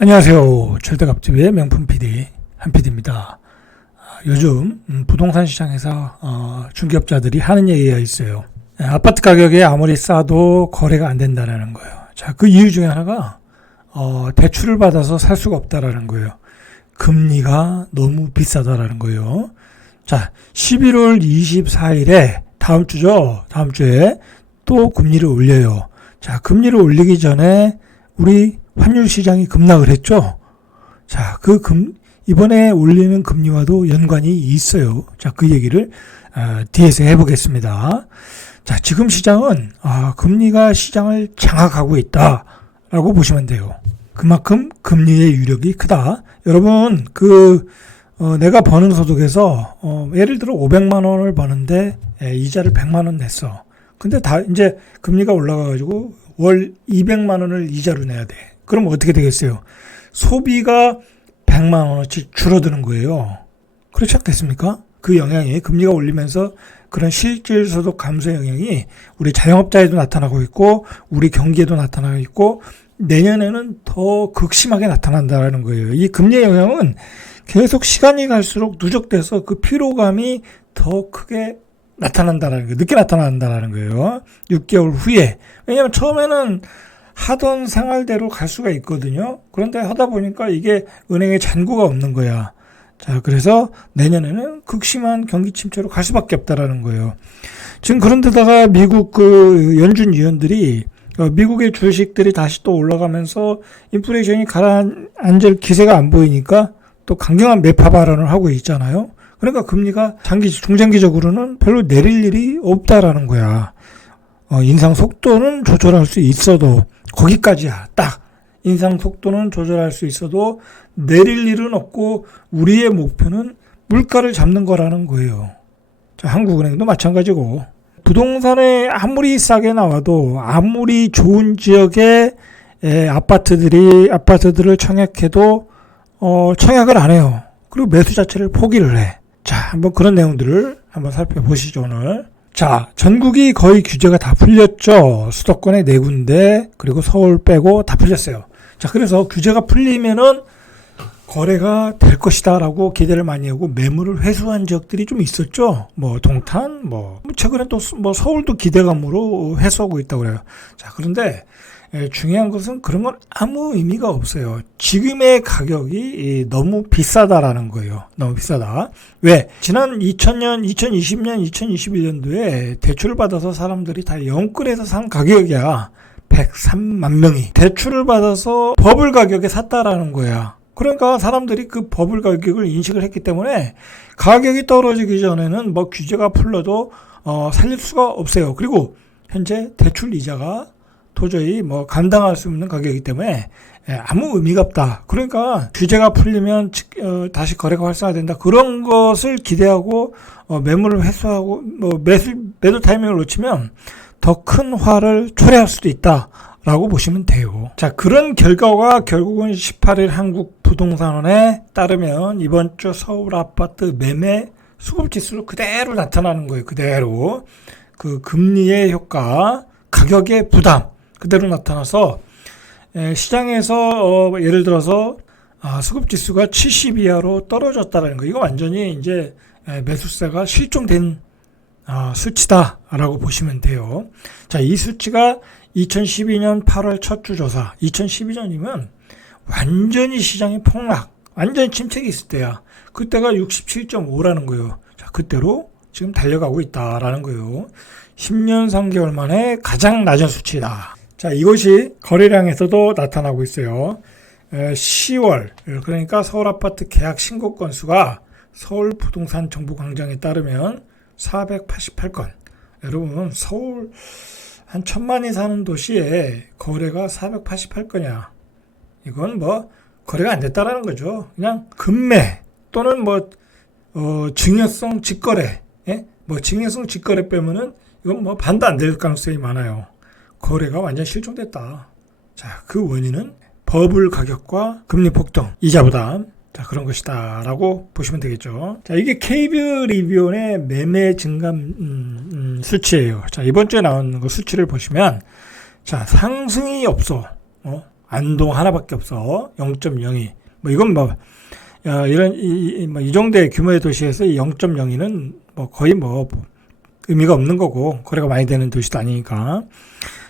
안녕하세요. 절대갑집의 명품 PD 한PD입니다. 요즘 부동산 시장에서 중개업자들이 하는 얘기가 있어요. 아파트 가격이 아무리 싸도 거래가 안 된다는 거예요. 자, 그 이유 중에 하나가 대출을 받아서 살 수가 없다라는 거예요. 금리가 너무 비싸다라는 거예요. 자, 11월 24일에 다음 주죠. 다음 주에 또 금리를 올려요. 자, 금리를 올리기 전에 우리 환율 시장이 급락을 했죠. 자, 이번에 올리는 금리와도 연관이 있어요. 자, 그 얘기를 뒤에서 해보겠습니다. 자, 지금 시장은 금리가 시장을 장악하고 있다라고 보시면 돼요. 그만큼 금리의 유력이 크다. 여러분, 내가 버는 소득에서 예를 들어 500만 원을 버는데 이자를 100만 원 냈어. 근데 이제 금리가 올라가가지고 월 200만 원을 이자로 내야 돼. 그럼 어떻게 되겠어요? 소비가 100만 원어치 줄어드는 거예요. 그렇지 않겠습니까? 그 영향이 금리가 올리면서 그런 실질소득 감소 영향이 우리 자영업자에도 나타나고 있고 우리 경기에도 나타나고 있고 내년에는 더 극심하게 나타난다는 거예요. 이 금리의 영향은 계속 시간이 갈수록 누적돼서 그 피로감이 더 크게 나타난다라는 거예요. 늦게 나타난다라는 거예요. 6개월 후에. 왜냐하면 처음에는 하던 생활대로 갈 수가 있거든요. 그런데 하다 보니까 이게 은행에 잔고가 없는 거야. 자, 그래서 내년에는 극심한 경기 침체로 갈 수밖에 없다라는 거예요. 지금 그런데다가 미국 연준 위원들이 미국의 주식들이 다시 또 올라가면서 인플레이션이 가라앉을 기세가 안 보이니까 또 강경한 매파 발언을 하고 있잖아요. 그러니까 금리가 중장기적으로는 별로 내릴 일이 없다라는 거야. 인상 속도는 조절할 수 있어도 거기까지야. 딱 인상 속도는 조절할 수 있어도 내릴 일은 없고 우리의 목표는 물가를 잡는 거라는 거예요. 자, 한국은행도 마찬가지고 부동산에 아무리 싸게 나와도 아무리 좋은 지역의 아파트들을 청약해도 청약을 안 해요. 그리고 매수 자체를 포기를 해. 자, 한번 그런 내용들을 한번 살펴보시죠, 오늘. 자, 전국이 거의 규제가 다 풀렸죠. 수도권에 4군데, 그리고 서울 빼고 다 풀렸어요. 자, 그래서 규제가 풀리면은 거래가 될 것이다 라고 기대를 많이 하고 매물을 회수한 지역들이 좀 있었죠. 동탄, 최근에 또 서울도 기대감으로 회수하고 있다고 그래요. 자, 그런데 중요한 것은 그런 건 아무 의미가 없어요. 지금의 가격이 너무 비싸다라는 거예요. 너무 비싸다. 왜? 지난 2000년, 2020년, 2021년도에 대출을 받아서 사람들이 다 영끌해서 산 가격이야. 103만 명이. 대출을 받아서 버블 가격에 샀다라는 거야. 그러니까 사람들이 그 버블 가격을 인식을 했기 때문에 가격이 떨어지기 전에는 규제가 풀려도 살릴 수가 없어요. 그리고 현재 대출 이자가 도저히 감당할 수 없는 가격이기 때문에 아무 의미가 없다. 그러니까 규제가 풀리면 다시 거래가 활성화된다. 그런 것을 기대하고 매물을 회수하고 매도 타이밍을 놓치면 더 큰 화를 초래할 수도 있다라고 보시면 돼요. 자, 그런 결과가 결국은 18일 한국부동산원에 따르면 이번 주 서울 아파트 매매 수급지수로 그대로 나타나는 거예요. 그대로 그 금리의 효과, 가격의 부담 그대로 나타나서 시장에서 예를 들어서 수급지수가 70 이하로 떨어졌다는 거, 이거 완전히 이제 매수세가 실종된 수치다라고 보시면 돼요. 자, 이 수치가 2012년 8월 첫 주 조사, 2012년이면 완전히 시장이 폭락, 완전히 침체기 있을 때야. 그때가 67.5라는 거예요. 자, 그때로 지금 달려가고 있다라는 거예요. 10년 3개월 만에 가장 낮은 수치다. 자, 이것이 거래량에서도 나타나고 있어요. 10월, 그러니까 서울 아파트 계약 신고 건수가 서울 부동산 정보광장에 따르면 488건. 여러분, 서울 한 1000만이 사는 도시에 거래가 488건이야. 이건 거래가 안 됐다라는 거죠. 그냥 금매 또는 증여성 직거래, 증여성 직거래 빼면은 이건 반도 안 될 가능성이 많아요. 거래가 완전 실종됐다. 자, 그 원인은 버블 가격과 금리 폭등, 이자 부담, 자, 그런 것이다 라고 보시면 되겠죠. 자, 이게 KB리뷰원의 매매 증감 수치예요. 자, 이번 주에 나온 그 수치를 보시면 자, 상승이 없어. 안동 하나밖에 없어. 0.02. 뭐 이건 뭐 이런 이 정도의 규모의 도시에서 이 0.02는 뭐 거의 뭐 의미가 없는 거고 거래가 많이 되는 도시도 아니니까.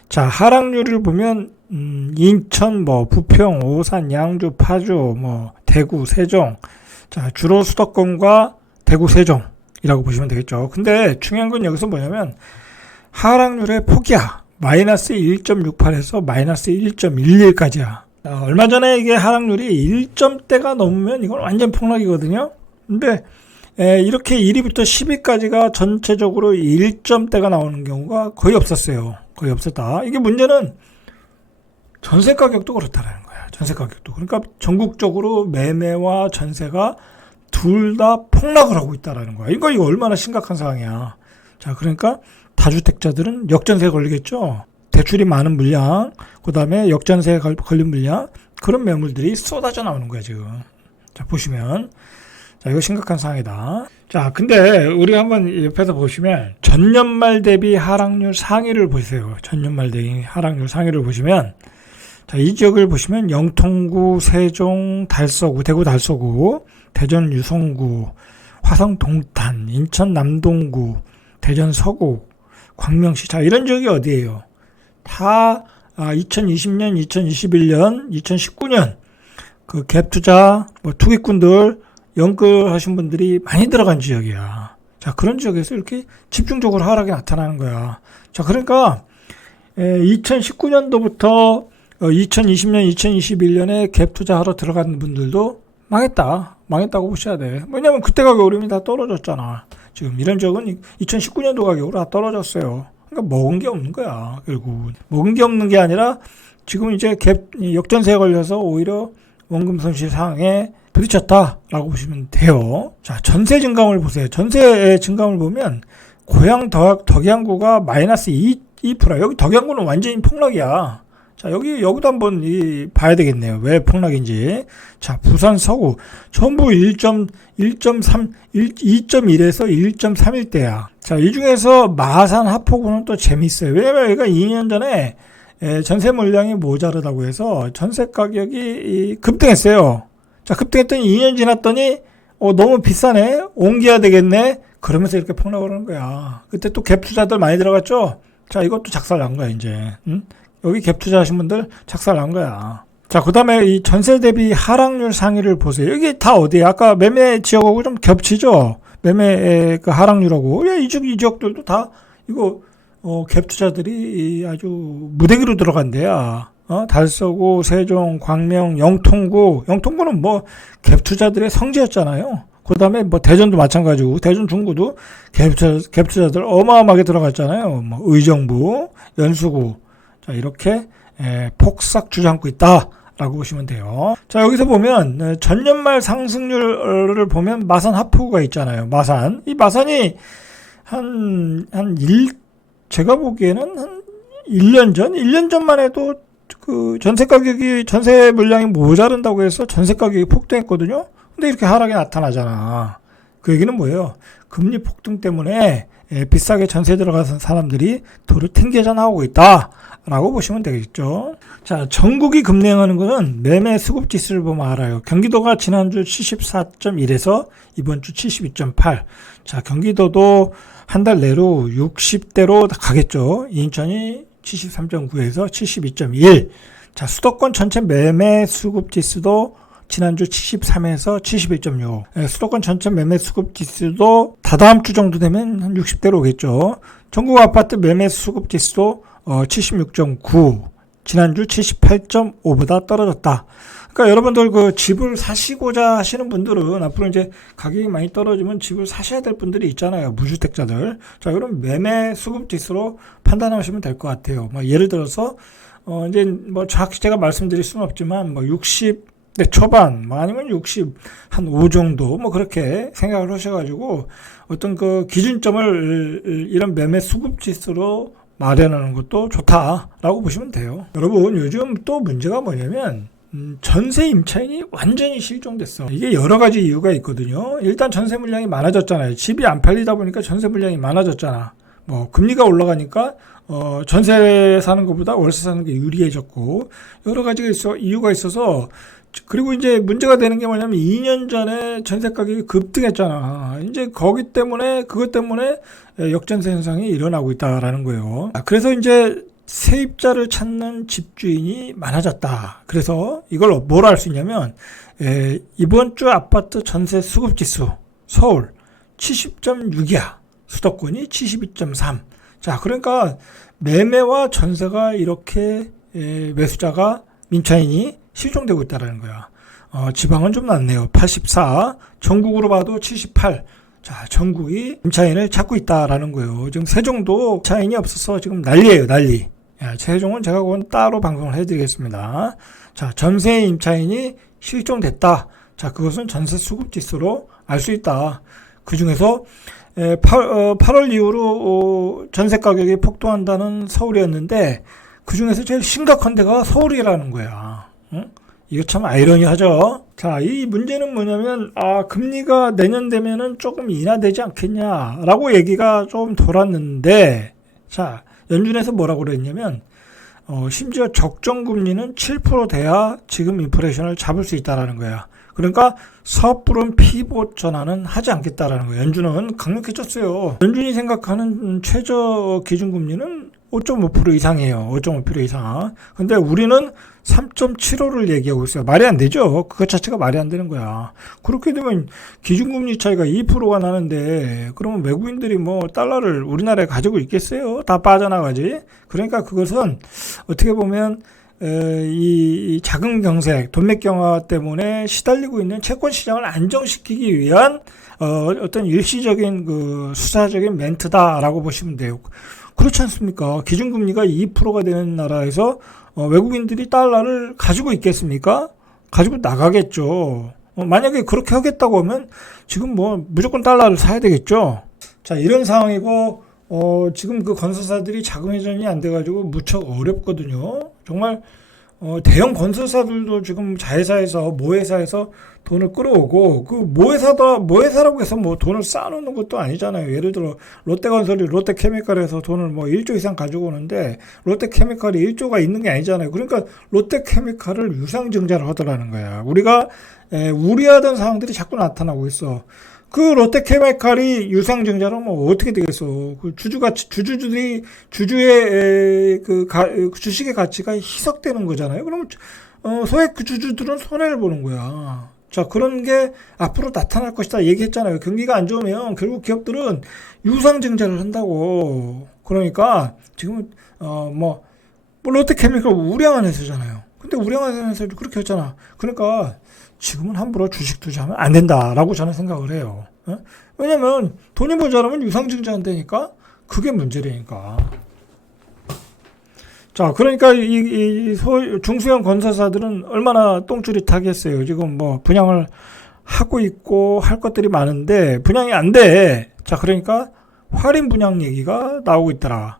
자, 하락률을 보면 인천, 뭐 부평, 오산, 양주, 파주, 뭐 대구, 세종. 자, 주로 수도권과 대구, 세종이라고 보시면 되겠죠. 근데 중요한 건 여기서 뭐냐면 하락률의 폭이야. 마이너스 1.68에서 마이너스 1.11까지야. 얼마 전에 이게 하락률이 1점대가 넘으면 이건 완전 폭락이거든요. 근데 이렇게 1위부터 10위까지가 전체적으로 1점대가 나오는 경우가 거의 없었어요. 거의 없었다. 이게 문제는 전세 가격도 그렇다라는 거야. 전세 가격도. 그러니까 전국적으로 매매와 전세가 둘 다 폭락을 하고 있다라는 거야. 이거 얼마나 심각한 상황이야. 자, 그러니까 다주택자들은 역전세에 걸리겠죠. 대출이 많은 물량, 그 다음에 역전세에 걸린 물량, 그런 매물들이 쏟아져 나오는 거야, 지금. 자, 보시면. 자, 이거 심각한 상황이다. 자, 근데 우리가 한번 옆에서 보시면 전년 말 대비 하락률 상위를 보세요. 전년 말 대비 하락률 상위를 보시면, 자, 이 지역을 보시면 영통구, 세종, 달서구, 대구 달서구, 대전 유성구, 화성 동탄, 인천 남동구, 대전 서구, 광명시. 자, 이런 지역이 어디예요? 다 2020년, 2021년, 2019년 그 갭 투자, 뭐 투기꾼들 연끌하신 분들이 많이 들어간 지역이야. 자, 그런 지역에서 이렇게 집중적으로 하락이 나타나는 거야. 자, 그러니까 2019년도부터 2020년, 2021년에 갭 투자하러 들어간 분들도 망했다고 보셔야 돼. 왜냐면 그때 가격이 다 떨어졌잖아. 지금 이런 지역은 2019년도 가격으로 다 떨어졌어요. 그러니까 먹은 게 없는 거야. 결국 먹은 게 없는 게 아니라 지금 이제 갭 역전세에 걸려서 오히려 원금 손실 상황에 부딪혔다라고 보시면 돼요. 자, 전세 증감을 보세요. 전세 증감을 보면 고양 덕양구가 마이너스 2%. 여기 덕양구는 완전히 폭락이야. 자, 여기도 한번 봐야 되겠네요. 왜 폭락인지. 자, 부산 서구 전부 2.1에서 1.31대야. 자, 이 중에서 마산 하포구는 또 재밌어요. 왜냐면 여기가 2년 전에 전세 물량이 모자르다고 해서 전세 가격이 급등했어요. 자, 급등했더니 2년 지났더니 너무 비싸네. 옮겨야 되겠네. 그러면서 이렇게 폭락을 하는 거야. 그때 또 갭 투자들 많이 들어갔죠. 자, 이것도 작살 난 거야, 이제. 응? 여기 갭 투자하신 분들 작살 난 거야. 자, 그 다음에 이 전세 대비 하락률 상위를 보세요. 여기 다 어디야? 아까 매매 지역하고 좀 겹치죠? 매매 그 하락률하고. 이 지역들도 다 이거, 갭 투자들이 아주 무대기로 들어간대야. 달서구, 세종, 광명, 영통구는 뭐 갭 투자들의 성지였잖아요. 그 다음에 뭐 대전도 마찬가지고, 대전 중구도 갭 투자들 어마어마하게 들어갔잖아요. 뭐 의정부, 연수구. 자, 이렇게 폭삭 주저앉고 있다라고 보시면 돼요. 자, 여기서 보면 전년말 상승률을 보면 마산 하포구가 있잖아요. 마산. 이 마산이 제가 보기에는 한 1년 전만 해도 그 전세 물량이 모자른다고 해서 전세 가격이 폭등했거든요. 근데 이렇게 하락이 나타나잖아. 그 얘기는 뭐예요? 금리 폭등 때문에 비싸게 전세 들어가서 사람들이 도로 튕겨져 나오고 있다라고 보시면 되겠죠. 자, 전국이 급냉하는 것은 매매 수급 지수를 보면 알아요. 경기도가 지난주 74.1에서 이번 주 72.8. 자, 경기도도 한 달 내로 60대로 가겠죠. 인천이 73.9에서 72.1. 자, 수도권 전체 매매 수급 지수도 지난주 73에서 71.6. 수도권 전체 매매 수급 지수도 다다음 주 정도 되면 한 60대로 오겠죠. 전국 아파트 매매 수급 지수도 76.9. 지난주 78.5보다 떨어졌다. 그러니까 여러분들 그 집을 사시고자 하시는 분들은 앞으로 이제 가격이 많이 떨어지면 집을 사셔야 될 분들이 있잖아요. 무주택자들. 자, 그럼 매매 수급 지수로 판단하시면 될 것 같아요. 뭐 예를 들어서 이제 뭐 정확히 제가 말씀드릴 수는 없지만 뭐 60대 초반, 뭐 아니면 60 한 5 정도 뭐 그렇게 생각을 하셔가지고 어떤 그 기준점을 이런 매매 수급 지수로 마련하는 것도 좋다라고 보시면 돼요. 여러분, 요즘 또 문제가 뭐냐면 전세 임차인이 완전히 실종됐어. 이게 여러 가지 이유가 있거든요. 일단 전세 물량이 많아졌잖아요. 집이 안 팔리다 보니까 전세 물량이 많아졌잖아. 뭐 금리가 올라가니까 전세 사는 것보다 월세 사는 게 유리해졌고 여러 가지가 이유가 있어서 그리고 이제 문제가 되는 게 뭐냐면 2년 전에 전세 가격이 급등했잖아. 이제 그것 때문에 역전세 현상이 일어나고 있다라는 거예요. 그래서 이제 세입자를 찾는 집주인이 많아졌다. 그래서 이걸 뭐로 할 수 있냐면 이번 주 아파트 전세 수급 지수 서울 70.6이야. 수도권이 72.3. 자, 그러니까 매매와 전세가 이렇게 매수자가 민차인이 실종되고 있다는 거야. 지방은 좀 낫네요. 84. 전국으로 봐도 78. 자, 전국이 임차인을 찾고 있다라는 거예요. 지금 세종도 임차인이 없어서 지금 난리예요, 난리. 세종은 제가 그건 따로 방송을 해드리겠습니다. 자, 전세 임차인이 실종됐다. 자, 그것은 전세 수급 지수로 알 수 있다. 그 중에서 8월 이후로 전세 가격이 폭등한다는 서울이었는데 그 중에서 제일 심각한 데가 서울이라는 거야. 응? 이거 참 아이러니하죠. 자, 이 문제는 뭐냐면 금리가 내년 되면은 조금 인하되지 않겠냐라고 얘기가 좀 돌았는데, 자, 연준에서 뭐라고 그랬냐면 심지어 적정금리는 7% 돼야 지금 인플레이션을 잡을 수 있다라는 거야. 그러니까 섣부른 피봇 전환은 하지 않겠다라는 거예요. 연준은 강력해졌어요. 연준이 생각하는 최저 기준금리는 5.5% 이상이에요. 5.5% 이상. 근데 우리는 3.75를 얘기하고 있어요. 말이 안 되죠. 그것 자체가 말이 안 되는 거야. 그렇게 되면 기준금리 차이가 2%가 나는데 그러면 외국인들이 뭐 달러를 우리나라에 가지고 있겠어요? 다 빠져나가지. 그러니까 그것은 어떻게 보면 이 자금 경색, 돈맥 경화 때문에 시달리고 있는 채권 시장을 안정시키기 위한 어떤 일시적인 그 수사적인 멘트다라고 보시면 돼요. 그렇지 않습니까? 기준금리가 2%가 되는 나라에서 외국인들이 달러를 가지고 있겠습니까? 가지고 나가겠죠. 만약에 그렇게 하겠다고 하면 지금 뭐 무조건 달러를 사야 되겠죠. 자, 이런 상황이고 지금 그 건설사들이 자금 회전이 안 돼가지고 무척 어렵거든요. 정말 대형 건설사들도 지금 자회사에서 모회사에서 돈을 끌어오고 그 모회사라고 해서 뭐 돈을 쌓아놓는 것도 아니잖아요. 예를 들어 롯데건설이 롯데케미칼에서 돈을 뭐 1조 이상 가지고 오는데 롯데케미칼이 1조가 있는 게 아니잖아요. 그러니까 롯데케미칼을 유상증자를 하더라는 거야. 우리가 우려하던 상황들이 자꾸 나타나고 있어. 그 롯데케미칼이 유상증자로 뭐 어떻게 되겠어? 그 주주의 그 주식의 가치가 희석되는 거잖아요. 그러면 소액 그 주주들은 손해를 보는 거야. 자, 그런 게 앞으로 나타날 것이다 얘기했잖아요. 경기가 안 좋으면 결국 기업들은 유상증자를 한다고. 그러니까 지금은 뭐 롯데케미칼 우량한 회사잖아요. 근데 우량한 회사도 그렇게 했잖아. 그러니까 지금은 함부로 주식 투자하면 안 된다라고 저는 생각을 해요. 왜냐면 돈이 모자라면 유상증자 한다니까 그게 문제라니까. 자, 그러니까 이 중소형 건설사들은 얼마나 똥줄이 타겠어요. 지금 뭐 분양을 하고 있고 할 것들이 많은데 분양이 안 돼. 자, 그러니까 할인 분양 얘기가 나오고 있더라.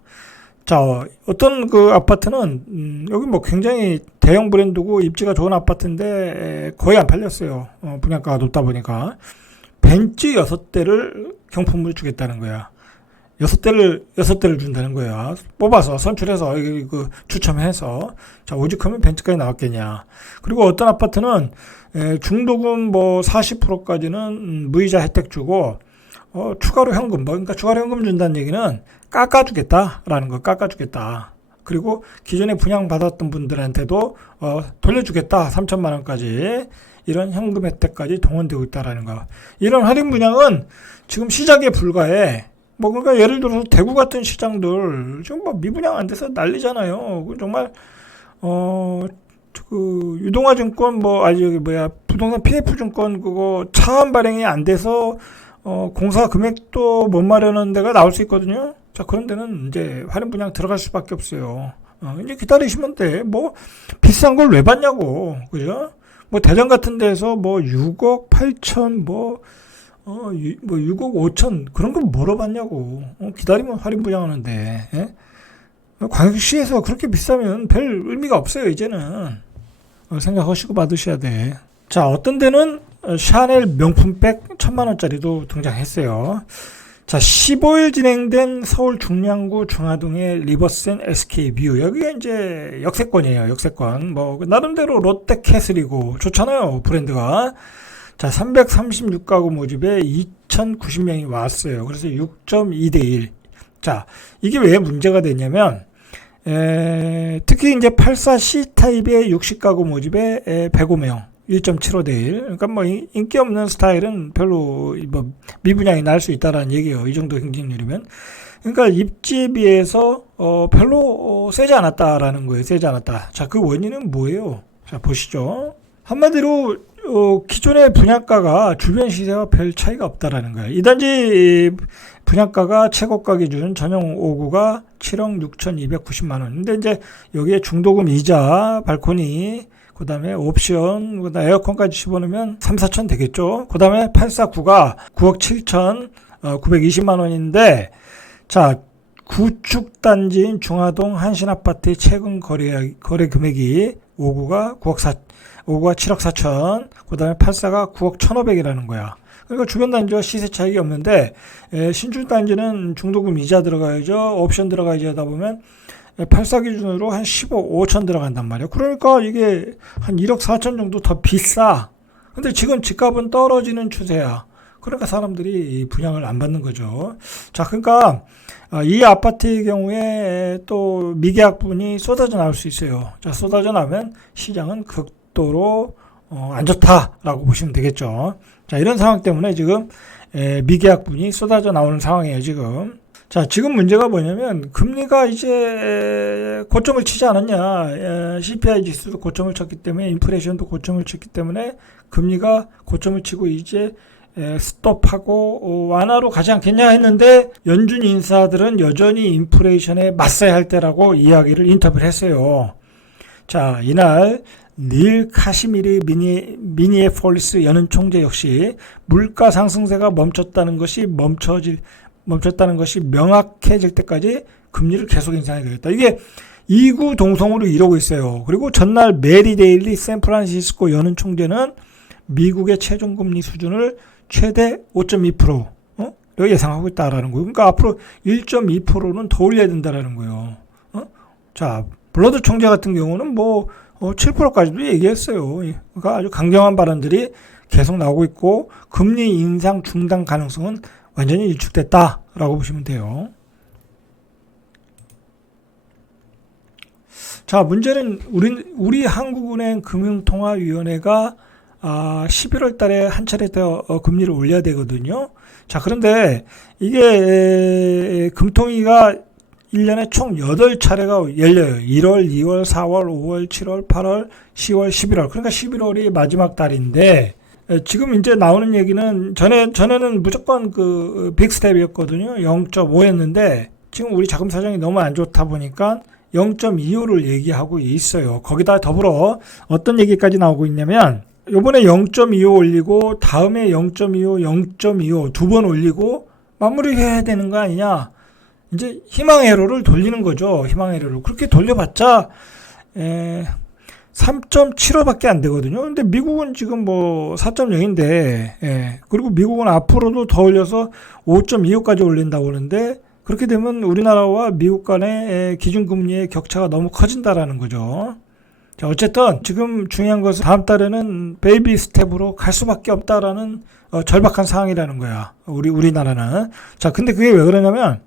자, 어떤 그 아파트는 여기 뭐 굉장히 대형 브랜드고 입지가 좋은 아파트인데 거의 안 팔렸어요. 분양가가 높다 보니까 벤츠 6대를 경품을 주겠다는 거야. 6대를 준다는 거야. 뽑아서 선출해서 그 추첨해서 자, 오직하면 벤츠까지 나왔겠냐. 그리고 어떤 아파트는 중도금 뭐 40%까지는 무이자 혜택 주고 추가로 현금, 그러니까 추가로 현금 준다는 얘기는 깎아주겠다라는 거, 깎아주겠다. 그리고 기존에 분양받았던 분들한테도 돌려주겠다, 3천만 원까지. 이런 현금 혜택까지 동원되고 있다라는 거. 이런 할인 분양은 지금 시작에 불과해. 뭐, 그러니까 예를 들어서 대구 같은 시장들, 지금 뭐 미분양 안 돼서 난리잖아요. 정말, 그, 유동화증권, 부동산 PF증권, 그거 차환 발행이 안 돼서, 공사 금액도 못 마련하는 데가 나올 수 있거든요. 자, 그런 데는 이제 할인 분양 들어갈 수밖에 없어요. 이제 기다리시면 돼. 뭐, 비싼 걸 왜 받냐고. 그죠? 뭐, 대전 같은 데서 뭐, 6억 8천, 6억 5천, 그런 걸 뭐로 받냐고. 기다리면 할인 분양하는데, 예? 광역시에서 그렇게 비싸면 별 의미가 없어요, 이제는. 생각하시고 받으셔야 돼. 자, 어떤 데는 샤넬 명품백 1,000만 원짜리도 등장했어요. 자, 15일 진행된 서울 중량구 중화동의 리버센 SK뷰. 여기가 이제 역세권이에요. 역세권. 뭐 나름대로 롯데캐슬이고 좋잖아요. 브랜드가. 자, 336가구 모집에 2,090명이 왔어요. 그래서 6.2대 1. 자, 이게 왜 문제가 됐냐면 특히 이제 84C 타입의 60가구 모집에 105명. 1.75대 1. 그러니까 뭐 인기 없는 스타일은 별로 뭐 미분양이 날 수 있다라는 얘기예요. 이 정도 경쟁률이면. 그러니까 입지에 비해서 별로 세지 않았다라는 거예요. 세지 않았다. 자, 그 원인은 뭐예요? 자, 보시죠. 한마디로 기존의 분양가가 주변 시세와 별 차이가 없다라는 거예요. 이 단지 분양가가 최고가 기준 전용 5구가 7억 6,290만 원. 근데 이제 여기에 중도금 이자, 발코니, 그 다음에 옵션, 그 다음에 에어컨까지 집어넣으면 3, 4천 되겠죠. 그 다음에 849가 9억 7천 920만 원인데, 자, 구축단지인 중화동 한신아파트의 최근 거래 금액이 5구가 7억 4천, 그 다음에 84가 9억 1,500이라는 거야. 그러니까 주변 단지와 시세 차익이 없는데, 신축 단지는 중도금 이자 들어가야죠. 옵션 들어가야지 하다 보면 84 기준으로 한 10억 5천 들어간단 말이에요. 그러니까 이게 한 1억 4천 정도 더 비싸. 근데 지금 집값은 떨어지는 추세야. 그러니까 사람들이 분양을 안 받는 거죠. 자, 그러니까 이 아파트의 경우에 또 미계약분이 쏟아져 나올 수 있어요. 자, 쏟아져 나면 시장은 극도로 안 좋다라고 보시면 되겠죠. 자, 이런 상황 때문에 지금 미계약분이 쏟아져 나오는 상황이에요, 지금. 자, 지금 문제가 뭐냐면 금리가 이제 고점을 치지 않았냐. CPI 지수도 고점을 쳤기 때문에 인플레이션도 고점을 쳤기 때문에 금리가 고점을 치고 이제 스톱하고 완화로 가지 않겠냐 했는데 연준 인사들은 여전히 인플레이션에 맞서야 할 때라고 이야기를 인터뷰를 했어요. 자, 이날 닐 카시미리 미니애폴리스 연은 총재 역시 물가 상승세가 멈췄다는 것이 명확해질 때까지 금리를 계속 인상해야 되겠다. 이게 이구 동성으로 이러고 있어요. 그리고 전날 메리 데일리 샌프란시스코 연은 총재는 미국의 최종금리 수준을 최대 5.2% 예상하고 있다라는 거예요. 그러니까 앞으로 1.2%는 더 올려야 된다라는 거예요. 자, 블러드 총재 같은 경우는 뭐 7%까지도 얘기했어요. 그러니까 아주 강경한 발언들이 계속 나오고 있고 금리 인상 중단 가능성은 완전히 일축됐다라고 보시면 돼요. 자, 문제는 우리 한국은행 금융통화위원회가 11월 달에 한 차례 더 금리를 올려야 되거든요. 자, 그런데 이게 금통위가 1년에 총 8차례가 열려요. 1월, 2월, 4월, 5월, 7월, 8월, 10월, 11월. 그러니까 11월이 마지막 달인데 지금 이제 나오는 얘기는 전에는 무조건 그 빅스텝이었거든요. 0.5였는데 지금 우리 자금 사정이 너무 안 좋다 보니까 0.25를 얘기하고 있어요. 거기다 더불어 어떤 얘기까지 나오고 있냐면 요번에 0.25 올리고 다음에 0.25, 0.25 두 번 올리고 마무리해야 되는 거 아니냐. 이제 희망회로를 돌리는 거죠. 희망회로를. 그렇게 돌려봤자 3.75밖에 안 되거든요. 근데 미국은 지금 뭐 4.0인데 그리고 미국은 앞으로도 더 올려서 5.25까지 올린다고 하는데 그렇게 되면 우리나라와 미국 간의 기준금리의 격차가 너무 커진다라는 거죠. 자, 어쨌든 지금 중요한 것은 다음 달에는 베이비 스텝으로 갈 수밖에 없다라는 절박한 상황이라는 거야. 우리나라는. 자, 근데 그게 왜 그러냐면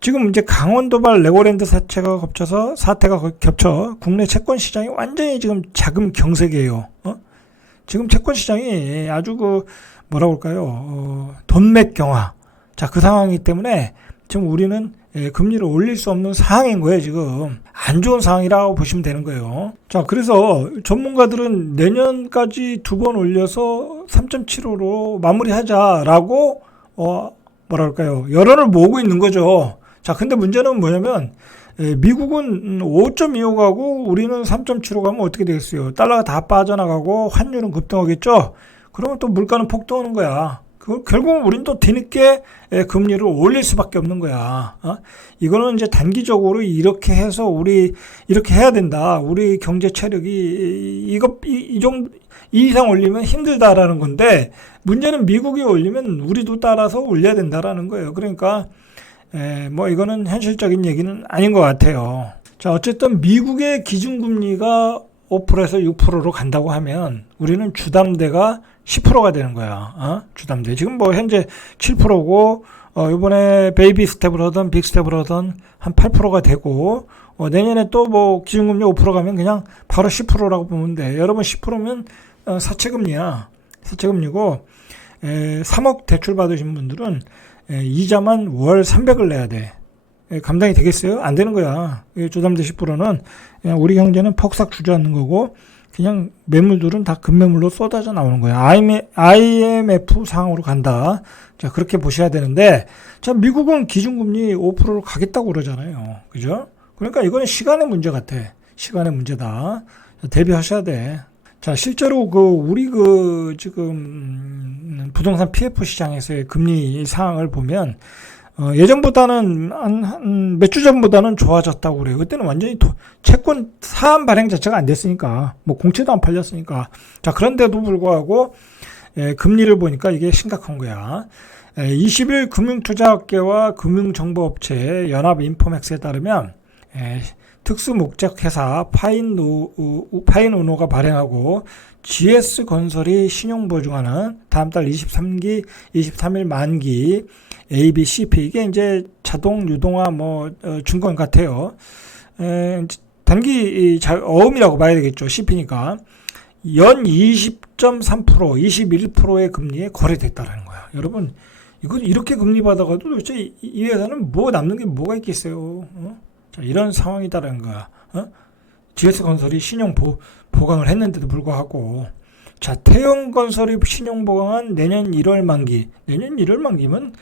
지금 이제 강원도발 레고랜드 사태가 겹쳐 국내 채권 시장이 완전히 지금 자금 경색이에요. 지금 채권 시장이 아주 뭐라고 할까요? 돈맥 경화. 자, 그 상황이기 때문에 지금 우리는 금리를 올릴 수 없는 상황인 거예요, 지금. 안 좋은 상황이라고 보시면 되는 거예요. 자, 그래서 전문가들은 내년까지 두 번 올려서 3.75로 마무리하자라고 뭐랄까요? 여론을 모으고 있는 거죠. 자, 근데 문제는 뭐냐면 미국은 5.25 가고 우리는 3.75 가면 어떻게 되겠어요? 달러가 다 빠져나가고 환율은 급등하겠죠? 그러면 또 물가는 폭등하는 거야. 결국은 우린 또 뒤늦게 금리를 올릴 수밖에 없는 거야. 이거는 이제 단기적으로 이렇게 해서 우리 이렇게 해야 된다. 우리 경제 체력이 이 정도 이 이상 올리면 힘들다라는 건데, 문제는 미국이 올리면 우리도 따라서 올려야 된다라는 거예요. 그러니까 뭐 이거는 현실적인 얘기는 아닌 것 같아요. 자, 어쨌든 미국의 기준금리가 5%에서 6%로 간다고 하면 우리는 주담대가 10%가 되는 거야. 주담대. 지금 뭐 현재 7%고, 이번에 베이비 스텝을 하든 빅 스텝을 하든 한 8%가 되고, 내년에 또 뭐 기준금리 5% 가면 그냥 바로 10%라고 보면 돼. 여러분 10%면 사채금리야. 사채금리고, 3억 대출 받으신 분들은 이자만 월 300을 내야 돼. 감당이 되겠어요? 안 되는 거야. 주담대 10%는 그냥 우리 경제는 퍽삭 주저앉는 거고, 그냥 매물들은 다 급매물로 쏟아져 나오는 거야. IMF 상황으로 간다. 자, 그렇게 보셔야 되는데, 자, 미국은 기준금리 5%로 가겠다고 그러잖아요. 그죠? 그러니까 이거는 시간의 문제 같아. 시간의 문제다. 자, 대비하셔야 돼. 자, 실제로 우리 지금 부동산 PF 시장에서의 금리 상황을 보면, 예전보다는 한 몇 주 전보다는 좋아졌다고 그래요. 그때는 완전히 채권 사안 발행 자체가 안 됐으니까, 뭐 공채도 안 팔렸으니까. 자, 그런데도 불구하고 금리를 보니까 이게 심각한 거야. 20일 금융투자업계와 금융정보업체 연합인포맥스에 따르면 특수목적회사 파인우노가 발행하고 GS건설이 신용보증하는 다음 달 23일 만기 ABCP, 이게 이제 자동 유동화 증권 같아요. 단기 어음이라고 봐야 되겠죠. CP니까 연 20.3%, 21%의 금리에 거래됐다라는 거야. 여러분, 이거 이렇게 금리 받아가도 도대체 이 회사는 뭐 남는 게 뭐가 있겠어요? 자, 이런 상황이다라는 거야. GS건설이 신용 보강을 했는데도 불구하고, 자, 태영건설이 신용 보강한 내년 1월 만기. 내년 1월 만기면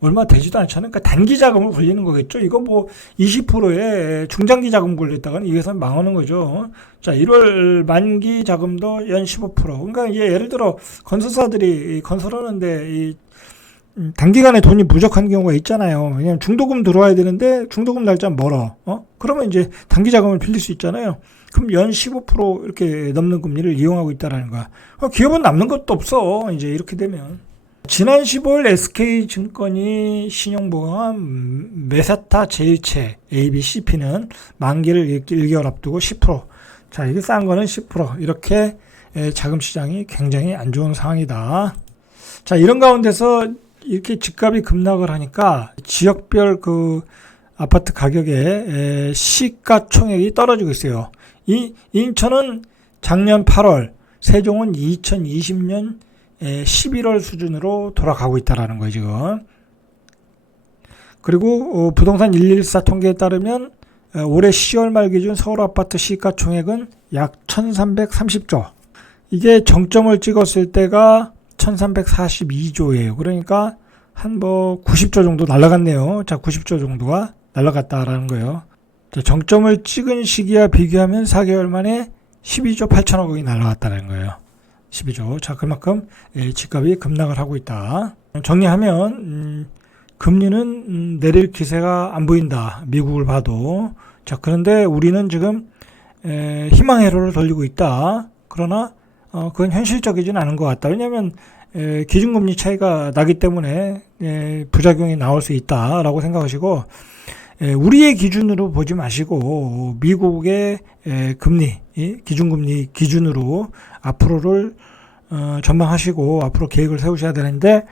얼마 되지도 않잖아요. 그러니까 단기 자금을 굴리는 거겠죠. 이거 뭐 20%의 중장기 자금 굴렸다가는 이 회사는 망하는 거죠. 자, 1월 만기 자금도 연 15%. 그러니까 이제 예를 들어 건설사들이 건설하는데 단기간에 돈이 부족한 경우가 있잖아요. 왜냐면 중도금 들어와야 되는데 중도금 날짜 멀어. 그러면 이제 단기 자금을 빌릴 수 있잖아요. 그럼 연 15% 이렇게 넘는 금리를 이용하고 있다라는 거야. 기업은 남는 것도 없어. 이제 이렇게 되면. 지난 15일 SK증권이 신용보강한 메사타 제일채 ABCP는 만기를 1개월 앞두고 10%. 자, 이게 싼 거는 10%. 이렇게 자금시장이 굉장히 안 좋은 상황이다. 자, 이런 가운데서 이렇게 집값이 급락을 하니까 지역별 아파트 가격의 시가총액이 떨어지고 있어요. 인천은 작년 8월, 세종은 2020년 11월 수준으로 돌아가고 있다라는 거예요, 지금. 그리고 부동산 114 통계에 따르면 올해 10월 말 기준 서울 아파트 시가총액은 약 1330조. 이게 정점을 찍었을 때가 1342조예요. 그러니까 한 90조 정도 날아갔네요. 자, 90조 정도가 날아갔다라는 거예요. 자, 정점을 찍은 시기와 비교하면 4개월 만에 12조 8천억 원이 날아갔다는 거예요. 12조. 자, 그만큼 집값이 급락을 하고 있다. 정리하면 금리는 내릴 기세가 안 보인다. 미국을 봐도. 자, 그런데 우리는 지금 희망 회로를 돌리고 있다. 그러나 그건 현실적이진 않은 것 같다. 왜냐하면 기준금리 차이가 나기 때문에 부작용이 나올 수 있다라고 생각하시고, 우리의 기준으로 보지 마시고 미국의 금리, 기준금리 기준으로 앞으로를 전망하시고 앞으로 계획을 세우셔야 되는데,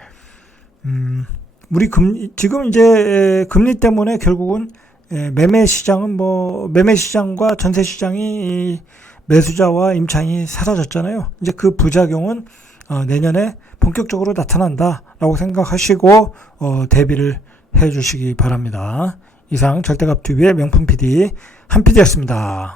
우리 지금 이제 금리 때문에 결국은 매매 시장과 전세 시장이 매수자와 임차인이 사라졌잖아요. 이제 그 부작용은 내년에 본격적으로 나타난다라고 생각하시고 대비를 해주시기 바랍니다. 이상 절대값TV의 명품 PD 한 PD였습니다.